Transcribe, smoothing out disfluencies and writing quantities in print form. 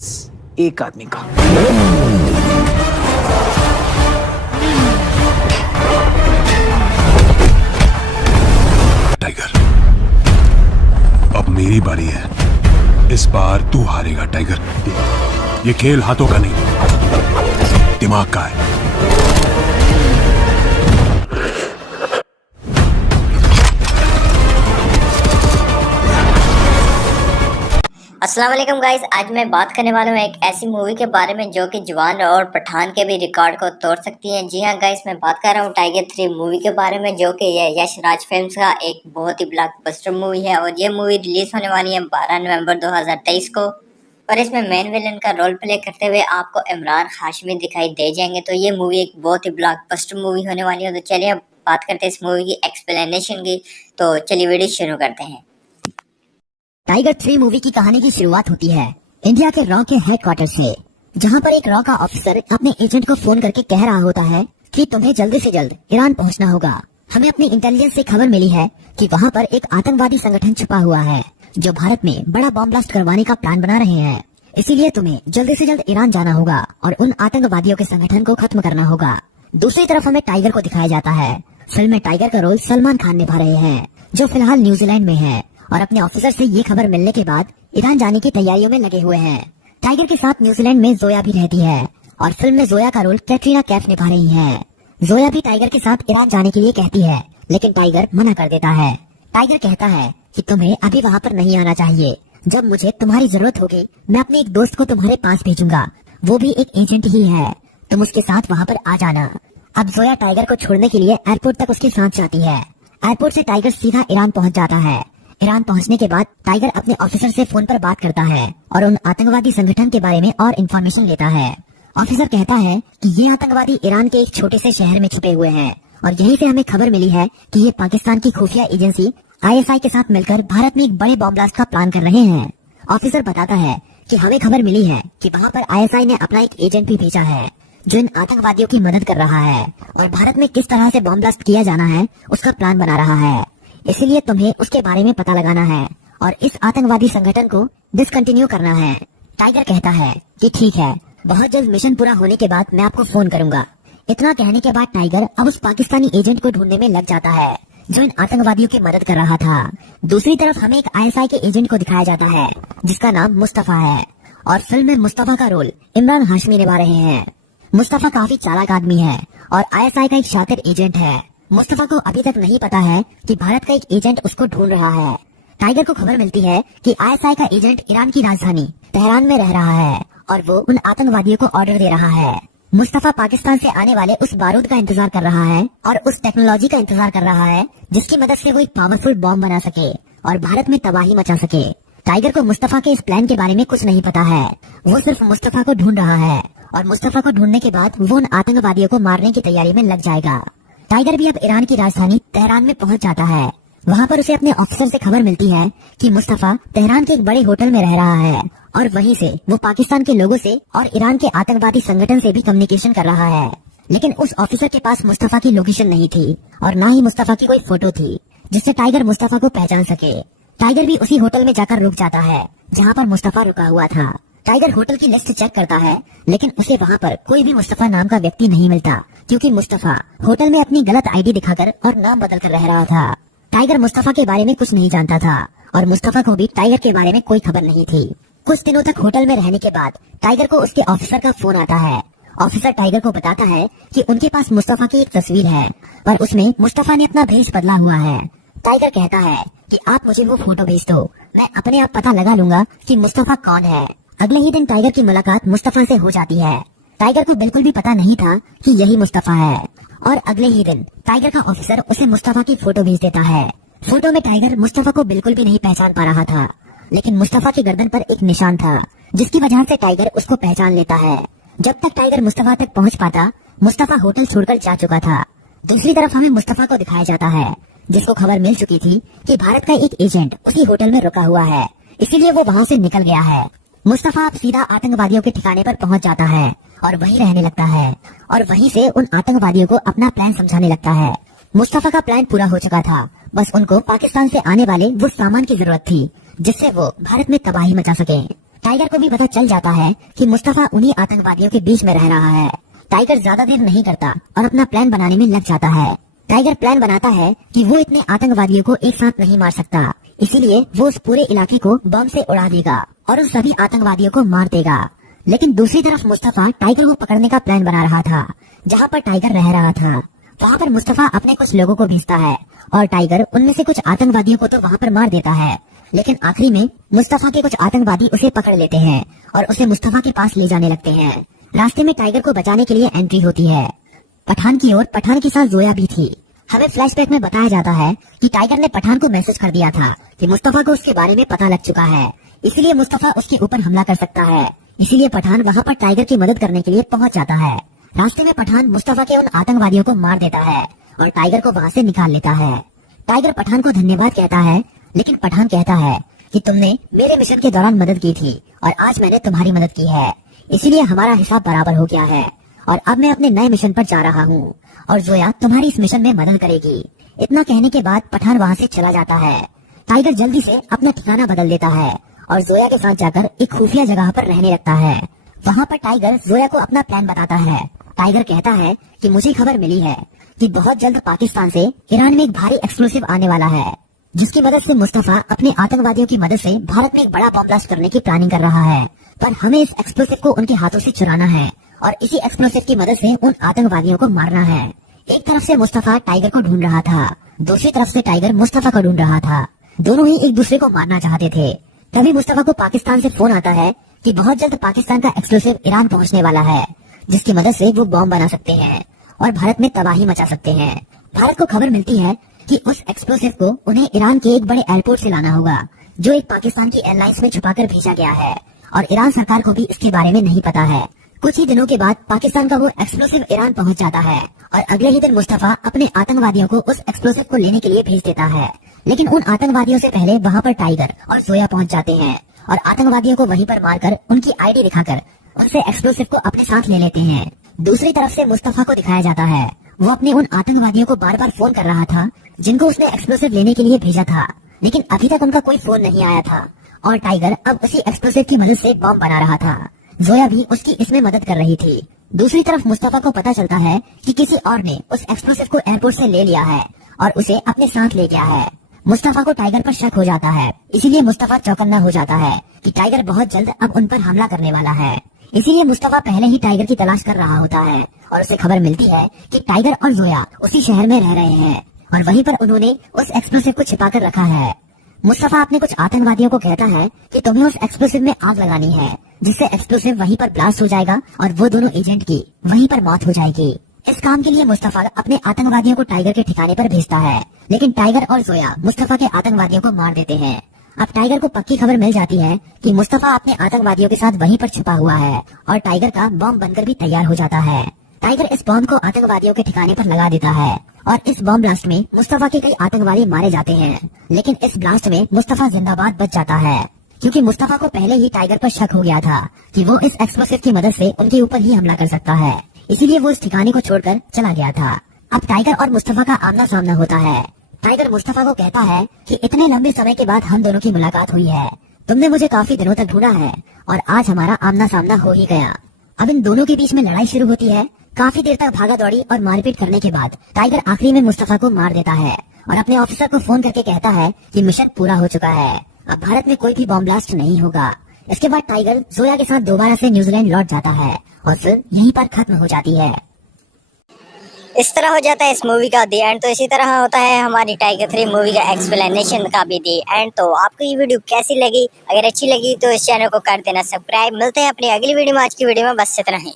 एक आदमी का। टाइगर, अब मेरी बारी है। इस बार तू हारेगा टाइगर। ये खेल हाथों का नहीं, दिमाग का है। अस्सलाम वालेकुम गाइस, आज मैं बात करने वाला हूँ एक ऐसी मूवी के बारे में जो कि जवान और पठान के भी रिकॉर्ड को तोड़ सकती है। जी हाँ गाइस, मैं बात कर रहा हूँ टाइगर 3 मूवी के बारे में, जो कि ये यश राज फिल्म्स का एक बहुत ही ब्लॉकबस्टर मूवी है। और ये मूवी रिलीज होने वाली है 12 नवंबर 2023 को। और इसमें मेन विलन का रोल प्ले करते हुए आपको इमरान हाशमी दिखाई दे जाएंगे। तो ये मूवी एक बहुत ही ब्लॉकबस्टर मूवी होने वाली है। तो चलिए अब बात करते हैं इस मूवी की एक्सप्लेनेशन की। तो चलिए वीडियो शुरू करते हैं। टाइगर 3 मूवी की कहानी की शुरुआत होती है इंडिया के रॉ के हेडक्वार्टर से, जहां पर एक रॉ का ऑफिसर अपने एजेंट को फोन करके कह रहा होता है कि तुम्हें जल्दी से जल्द ईरान पहुंचना होगा। हमें अपनी इंटेलिजेंस से खबर मिली है कि वहां पर एक आतंकवादी संगठन छुपा हुआ है जो भारत में बड़ा बॉम्ब ब्लास्ट करवाने का प्लान बना रहे हैं। इसीलिए तुम्हें जल्दी से जल्द ईरान जाना होगा और उन आतंकवादियों के संगठन को खत्म करना होगा। दूसरी तरफ हमें टाइगर को दिखाया जाता है। फिल्म में टाइगर का रोल सलमान खान निभा रहे हैं, जो फिलहाल न्यूजीलैंड में है और अपने ऑफिसर से ये खबर मिलने के बाद ईरान जाने की तैयारियों में लगे हुए हैं। टाइगर के साथ न्यूजीलैंड में जोया भी रहती है और फिल्म में जोया का रोल कैटरीना कैफ निभा रही है। जोया भी टाइगर के साथ ईरान जाने के लिए कहती है, लेकिन टाइगर मना कर देता है। टाइगर कहता है कि तुम्हें अभी वहाँ पर नहीं आना चाहिए। जब मुझे तुम्हारी जरूरत होगी मैं अपने एक दोस्त को तुम्हारे पास भेजूंगा, वो भी एक एजेंट ही है, तुम उसके साथ वहाँ पर आ जाना। अब जोया टाइगर को छोड़ने के लिए एयरपोर्ट तक उसके साथ जाती है। एयरपोर्ट से टाइगर सीधा ईरान पहुँच जाता है। ईरान पहुंचने के बाद टाइगर अपने ऑफिसर से फोन पर बात करता है और उन आतंकवादी संगठन के बारे में और इन्फॉर्मेशन लेता है। ऑफिसर कहता है कि ये आतंकवादी ईरान के एक छोटे से शहर में छुपे हुए हैं और यहीं से हमें खबर मिली है कि ये पाकिस्तान की खुफिया एजेंसी ISI के साथ मिलकर भारत में एक बड़े बॉम्ब ब्लास्ट का प्लान कर रहे हैं। ऑफिसर बताता है कि हमें खबर मिली है कि वहाँ पर ISI ने अपना एक एजेंट भी भेजा है जो इन आतंकवादियों की मदद कर रहा है और भारत में किस तरह से बॉम्ब ब्लास्ट किया जाना है उसका प्लान बना रहा है। इसलिए तुम्हें उसके बारे में पता लगाना है और इस आतंकवादी संगठन को डिसकंटिन्यू करना है। टाइगर कहता है कि ठीक है, बहुत जल्द मिशन पूरा होने के बाद मैं आपको फोन करूंगा। इतना कहने के बाद टाइगर अब उस पाकिस्तानी एजेंट को ढूंढने में लग जाता है जो इन आतंकवादियों की मदद कर रहा था। दूसरी तरफ हमें एक ISI के एजेंट को दिखाया जाता है जिसका नाम मुस्तफा है और फिल्म में मुस्तफा का रोल इमरान हाशमी निभा रहे हैं। मुस्तफा काफी चालाक आदमी है और ISI का एक शातिर एजेंट है। मुस्तफा को अभी तक नहीं पता है कि भारत का एक एजेंट उसको ढूंढ रहा है। टाइगर को खबर मिलती है कि ISI का एजेंट ईरान की राजधानी तेहरान में रह रहा है और वो उन आतंकवादियों को ऑर्डर दे रहा है। मुस्तफा पाकिस्तान से आने वाले उस बारूद का इंतजार कर रहा है और उस टेक्नोलॉजी का इंतजार कर रहा है जिसकी मदद से वो एक पावरफुल बॉम्ब बना सके और भारत में तबाही मचा सके। टाइगर को मुस्तफा के इस प्लान के बारे में कुछ नहीं पता है, वो सिर्फ मुस्तफा को ढूंढ रहा है और मुस्तफा को ढूंढने के बाद वो उन आतंकवादियों को मारने की तैयारी में लग जाएगा। टाइगर भी अब ईरान की राजधानी तेहरान में पहुंच जाता है। वहाँ पर उसे अपने ऑफिसर से खबर मिलती है कि मुस्तफा तेहरान के एक बड़े होटल में रह रहा है और वहीं से वो पाकिस्तान के लोगों से और ईरान के आतंकवादी संगठन से भी कम्युनिकेशन कर रहा है। लेकिन उस ऑफिसर के पास मुस्तफा की लोकेशन नहीं थी और न ही मुस्तफा की कोई फोटो थी जिससे टाइगर मुस्तफा को पहचान सके। टाइगर भी उसी होटल में जाकर रुक जाता है जहाँ पर मुस्तफा रुका हुआ था। टाइगर होटल की लिस्ट चेक करता है लेकिन उसे वहाँ पर कोई भी मुस्तफा नाम का व्यक्ति नहीं मिलता, क्योंकि मुस्तफा होटल में अपनी गलत ID दिखाकर और नाम बदल कर रह रहा था। टाइगर मुस्तफा के बारे में कुछ नहीं जानता था और मुस्तफा को भी टाइगर के बारे में कोई खबर नहीं थी। कुछ दिनों तक होटल में रहने के बाद टाइगर को उसके ऑफिसर का फोन आता है। ऑफिसर टाइगर को बताता है कि उनके पास मुस्तफा की एक तस्वीर है पर उसमें मुस्तफा ने अपना भेष बदला हुआ है। टाइगर कहता है कि आप मुझे वो फोटो भेज दो, मैं अपने आप पता लगा लूंगा कि मुस्तफा कौन है। अगले ही दिन टाइगर की मुलाकात मुस्तफा से हो जाती है। टाइगर को बिल्कुल भी पता नहीं था कि यही मुस्तफा है और अगले ही दिन टाइगर का ऑफिसर उसे मुस्तफा की फोटो भेज देता है। फोटो में टाइगर मुस्तफा को बिल्कुल भी नहीं पहचान पा रहा था, लेकिन मुस्तफा की गर्दन पर एक निशान था जिसकी वजह से टाइगर उसको पहचान लेता है। जब तक टाइगर मुस्तफा तक पहुंच पाता, मुस्तफा होटल छोड़कर जा चुका था। दूसरी तरफ हमें मुस्तफा को दिखाया जाता है जिसको खबर मिल चुकी थी कि भारत का एक एजेंट उसी होटल में रुका हुआ है, इसीलिए वो वहाँ से निकल गया है। मुस्तफा अब सीधा आतंकवादियों के ठिकाने पर पहुंच जाता है और वहीं रहने लगता है और वहीं से उन आतंकवादियों को अपना प्लान समझाने लगता है। मुस्तफा का प्लान पूरा हो चुका था, बस उनको पाकिस्तान से आने वाले वो सामान की जरूरत थी जिससे वो भारत में तबाही मचा सके। टाइगर को भी पता चल जाता है कि मुस्तफा उन्हीं आतंकवादियों के बीच में रह रहा है। टाइगर ज्यादा देर नहीं करता और अपना प्लान बनाने में लग जाता है। टाइगर प्लान बनाता है कि वो इतने आतंकवादियों को एक साथ नहीं मार सकता, इसीलिए वो उस पूरे इलाके को बम से उड़ा देगा और उन सभी आतंकवादियों को मार देगा। लेकिन दूसरी तरफ मुस्तफा टाइगर को पकड़ने का प्लान बना रहा था। जहाँ पर टाइगर रह रहा था वहाँ पर मुस्तफा अपने कुछ लोगों को भेजता है और टाइगर उनमें से कुछ आतंकवादियों को तो वहाँ पर मार देता है। लेकिन आखिरी में मुस्तफा के कुछ आतंकवादी उसे पकड़ लेते हैं और उसे मुस्तफा के पास ले जाने लगते हैं। रास्ते में टाइगर को बचाने के लिए एंट्री होती है। पठान की ओर पठान के साथ जोया भी थी। हमें फ्लैशबैक में बताया जाता है कि टाइगर ने पठान को मैसेज कर दिया था कि मुस्तफा को उसके बारे में पता लग चुका है, इसीलिए मुस्तफा उसके ऊपर हमला कर सकता है। इसीलिए पठान वहाँ पर टाइगर की मदद करने के लिए पहुँच जाता है। रास्ते में पठान मुस्तफा के उन आतंकवादियों को मार देता है और टाइगर को वहाँ से निकाल लेता है। टाइगर पठान को धन्यवाद कहता है, लेकिन पठान कहता है कि तुमने मेरे मिशन के दौरान मदद की थी और आज मैंने तुम्हारी मदद की है, इसीलिए हमारा हिसाब बराबर हो गया है और अब मैं अपने नए मिशन पर जा रहा हूँ और जोया तुम्हारी इस मिशन में मदद करेगी। इतना कहने के बाद पठान वहाँ से चला जाता है। टाइगर जल्दी से अपना ठिकाना बदल देता है और जोया के साथ जाकर एक खुफिया जगह पर रहने लगता है। वहाँ पर टाइगर जोया को अपना प्लान बताता है। टाइगर कहता है कि मुझे खबर मिली है कि बहुत जल्द पाकिस्तान से ईरान में एक भारी एक्सप्लोसिव आने वाला है, जिसकी मदद से मुस्तफा अपने आतंकवादियों की मदद से भारत में एक बड़ा बम ब्लास्ट करने की प्लानिंग कर रहा है। पर हमें इस एक्सप्लोसिव को उनके हाथों से चुराना है और इसी एक्सप्लोसिव की मदद से उन आतंकवादियों को मारना है। एक तरफ से मुस्तफा टाइगर को ढूंढ रहा था, दूसरी तरफ से टाइगर मुस्तफा को ढूंढ रहा था। दोनों ही एक दूसरे को मारना चाहते थे। तभी मुस्तफा को पाकिस्तान से फोन आता है कि बहुत जल्द पाकिस्तान का एक्सप्लोसिव ईरान पहुंचने वाला है, जिसकी मदद से वो बम बना सकते हैं और भारत में तबाही मचा सकते हैं। भारत को खबर मिलती है कि उस एक्सप्लोसिव को उन्हें ईरान के एक बड़े एयरपोर्ट से लाना होगा, जो एक पाकिस्तान की एयरलाइंस में छुपाकर भेजा गया है और ईरान सरकार को भी इसके बारे में नहीं पता है। कुछ ही दिनों के बाद पाकिस्तान का वो एक्सप्लोसिव ईरान पहुंच जाता है और अगले ही दिन मुस्तफा अपने आतंकवादियों को उस एक्सप्लोसिव को लेने के लिए भेज देता है। लेकिन उन आतंकवादियों से पहले वहाँ पर टाइगर और जोया पहुंच जाते हैं और आतंकवादियों को वहीं पर मारकर उनकी आईडी दिखाकर उनसे एक्सप्लोसिव को अपने साथ ले लेते हैं। दूसरी तरफ से मुस्तफा को दिखाया जाता है वो अपने उन आतंकवादियों को बार बार फोन कर रहा था जिनको उसने एक्सप्लोसिव लेने के लिए भेजा था, लेकिन अभी तक उनका कोई फोन नहीं आया था और टाइगर अब उसी एक्सप्लोसिव की मदद से बम बना रहा था। जोया भी उसकी इसमें मदद कर रही थी। दूसरी तरफ मुस्तफा को पता चलता है कि किसी और ने उस एक्सप्लोसिव को एयरपोर्ट से ले लिया है और उसे अपने साथ ले गया है। मुस्तफा को टाइगर पर शक हो जाता है, इसीलिए मुस्तफा चौकन्ना हो जाता है कि टाइगर बहुत जल्द अब उन पर हमला करने वाला है। इसीलिए मुस्तफा पहले ही टाइगर की तलाश कर रहा होता है और उसे खबर मिलती है कि टाइगर और जोया उसी शहर में रह रहे हैं और वहीं पर उन्होंने उस एक्सप्लोसिव को छिपा कर रखा है। मुस्तफा अपने कुछ आतंकवादियों को कहता है कि तुम्हें उस एक्सप्लोसिव में आग लगानी है, जिससे एक्सप्लोसिव वहीं पर ब्लास्ट हो जाएगा और वो दोनों एजेंट की वहीं पर मौत हो जाएगी। इस काम के लिए मुस्तफा अपने आतंकवादियों को टाइगर के ठिकाने पर भेजता है, लेकिन टाइगर और जोया मुस्तफा के आतंकवादियों को मार देते हैं। अब टाइगर को पक्की खबर मिल जाती है कि मुस्तफा अपने आतंकवादियों के साथ वहीं पर छिपा हुआ है और टाइगर का बम बनकर भी तैयार हो जाता है। टाइगर इस बम को आतंकवादियों के ठिकाने पर लगा देता है और इस बम ब्लास्ट में मुस्तफा के कई आतंकवादी मारे जाते हैं, लेकिन इस ब्लास्ट में मुस्तफा जिंदाबाद बच जाता है क्योंकि मुस्तफा को पहले ही टाइगर पर शक हो गया था कि वो इस एक्सप्लोसिव की मदद से उनके ऊपर ही हमला कर सकता है, इसीलिए वो इस ठिकाने को छोड़कर चला गया था। अब टाइगर और मुस्तफा का आमना सामना होता है। टाइगर मुस्तफा को कहता है कि इतने लंबे समय के बाद हम दोनों की मुलाकात हुई है, तुमने मुझे काफी दिनों तक ढूंढा है और आज हमारा आमना सामना हो ही गया। अब इन दोनों के बीच में लड़ाई शुरू होती है। काफी देर तक भागा दौड़ी और मारपीट करने के बाद टाइगर आखिरी में मुस्तफा को मार देता है और अपने ऑफिसर को फोन करके कहता है कि मिशन पूरा हो चुका है, अब भारत में कोई भी बम ब्लास्ट नहीं होगा। इसके बाद टाइगर जोया के साथ दोबारा से न्यूजीलैंड लौट जाता है और फिर यहीं पर खत्म हो जाती है। इस तरह हो जाता है इस मूवी का दी एंड। तो इसी तरह होता है हमारी टाइगर 3 मूवी का एक्सप्लेनेशन का भी दी एंड। तो आपको ये वीडियो कैसी लगी? अगर अच्छी लगी तो इस चैनल को कर देना सब्सक्राइब। मिलते हैं अपनी अगली वीडियो में। आज की वीडियो में बस इतना ही।